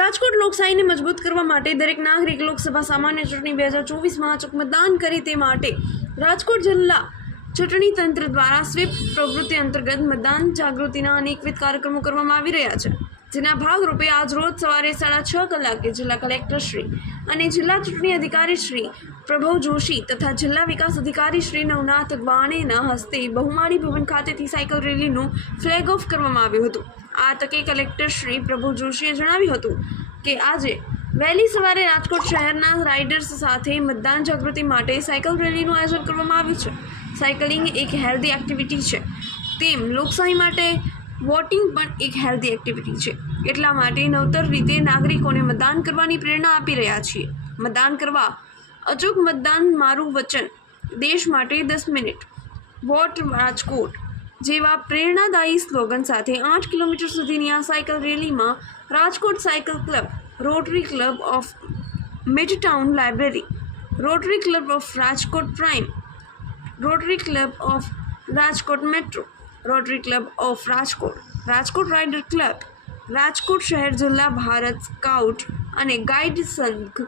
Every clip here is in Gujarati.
રાજકોટ લોકશાહીને મજબૂત કરવા માટે દરેક નાગરિક લોકસભા સામાન્ય ચૂંટણી 2024માં અચૂક મતદાન કરે તે માટે રાજકોટ જિલ્લા ચૂંટણી તંત્ર દ્વારા સ્વીપ પ્રવૃત્તિ અંતર્ગત મતદાન જાગૃતિના અનેકવિધ કાર્યક્રમો કરવામાં આવી રહ્યા છે, જેના ભાગરૂપે આજ રોજ સવારે 6:30 કલાકે જિલ્લા કલેક્ટર શ્રી અને જિલ્લા ચૂંટણી અધિકારી શ્રી પ્રભવ જોશી તથા જિલ્લા વિકાસ અધિકારી શ્રી નવનાથ વાણેના હસ્તે બહુમાળી ભવન ખાતેથી સાયકલ રેલીનું ફ્લેગ ઓફ કરવામાં આવ્યું હતું। આ તકે કલેક્ટર શ્રી પ્રભવ જોશીએ જણાવ્યું હતું કે આજે વહેલી સવારે રાજકોટ શહેરના રાઇડર્સ સાથે મતદાન જાગૃતિ માટે સાયકલ રેલીનું આયોજન કરવામાં આવ્યું છે। સાયકલિંગ એક હેલ્ધી એક્ટિવિટી છે, તેમ લોકશાહી માટે વોટિંગ પણ એક હેલ્ધી એક્ટિવિટી છે, એટલા માટે નવતર રીતે નાગરિકોને મતદાન કરવાની પ્રેરણા આપી રહ્યા છીએ। મતદાન કરવા, અચૂક મતદાન મારું વચન, દેશ માટે 10 મિનિટ, વોટ રાજકોટ જેવા પ્રેરણાદાયી સ્લોગન સાથે 8 કિલોમીટર સુધીની આ સાયકલ રેલીમાં Rajkot cycle club, rotary club of midtown library, rotary club of Rajkot prime, rotary club of Rajkot metro, rotary club of Rajkot, Rajkot rider club, Rajkot શહેર જિલ્લા ભારત સ્કાઉટ અને ગાઈડ સંઘ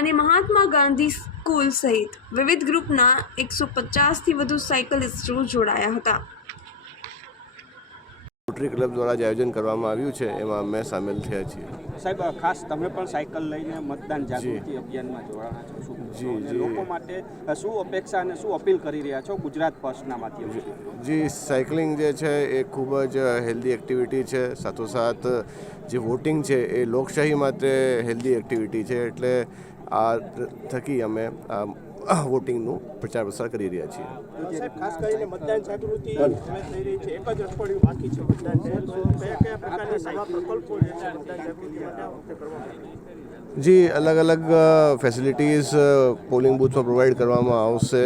અને મહાત્મા ગાંધી સ્કૂલ સહિત વિવિધ ગ્રુપના 150થી વધુ સાયકલિસ્ટો જોડાયા હતા। રોટરી ક્લબ દ્વારા જે આયોજન કરવામાં આવ્યું છે એમાં અમે સામેલ થયા છીએ। સાહેબ, ખાસ તમે પણ સાયકલ લઈને મતદાન જાગૃતિ અભિયાનમાં જોડાણા છો, શું જી જી લોકો માટે શું અપેક્ષા અને શું અપીલ કરી રહ્યા છો ગુજરાત ફર્સ્ટના માધ્યમથી? જી, સાયકલિંગ જે છે એ ખૂબ જ હેલ્ધી એક્ટિવિટી છે, સાથોસાથ જે વોટિંગ છે એ લોકશાહી માટે હેલ્ધી એક્ટિવિટી છે, એટલે આ થકી અમે વોટિંગનું પ્રચાર પ્રસાર કરી રહ્યા છીએ। ખાસ કરીને મતદાન જાગૃતિ થઈ રહી છે, એક જ અઠવાડિયું બાકી છે મતદાન, કયા પ્રકારની સેવા પ્રકલ્પો જે છે મતદાન જાગૃતિ માટે કરવામાં આવે? જી, અલગ અલગ ફેસિલિટીઝ પોલિંગ બૂથમાં પ્રોવાઈડ કરવામાં આવશે।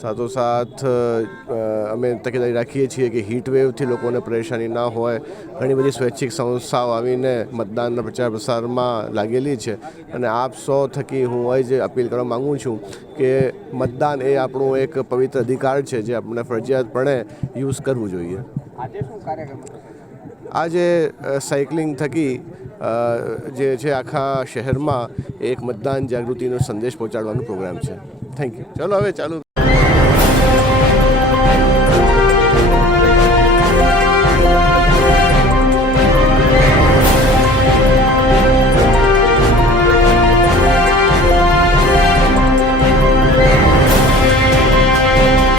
સાથોસાથ અમે તકેદારી રાખીએ છીએ કે હીટ વેવથી લોકોને પરેશાની ના હોય। ઘણી બધી સ્વૈચ્છિક સંસ્થાઓ આવીને મતદાનના પ્રચાર પ્રસારમાં લાગેલી છે, અને આપ સૌ થકી હું એ જ અપીલ કરવા માગું છું કે મતદાન એ આપણું એક પવિત્ર અધિકાર છે, જે આપણે ફરજિયાતપણે યુઝ કરવું જોઈએ। આજે શું કાર્યક્રમ? આજે સાયકલિંગ થકી જે છે આખા શહેરમાં એક મતદાન જાગૃતિનો સંદેશ પહોંચાડવાનો પ્રોગ્રામ છે। Thank you. ચાલો હવે ચાલુ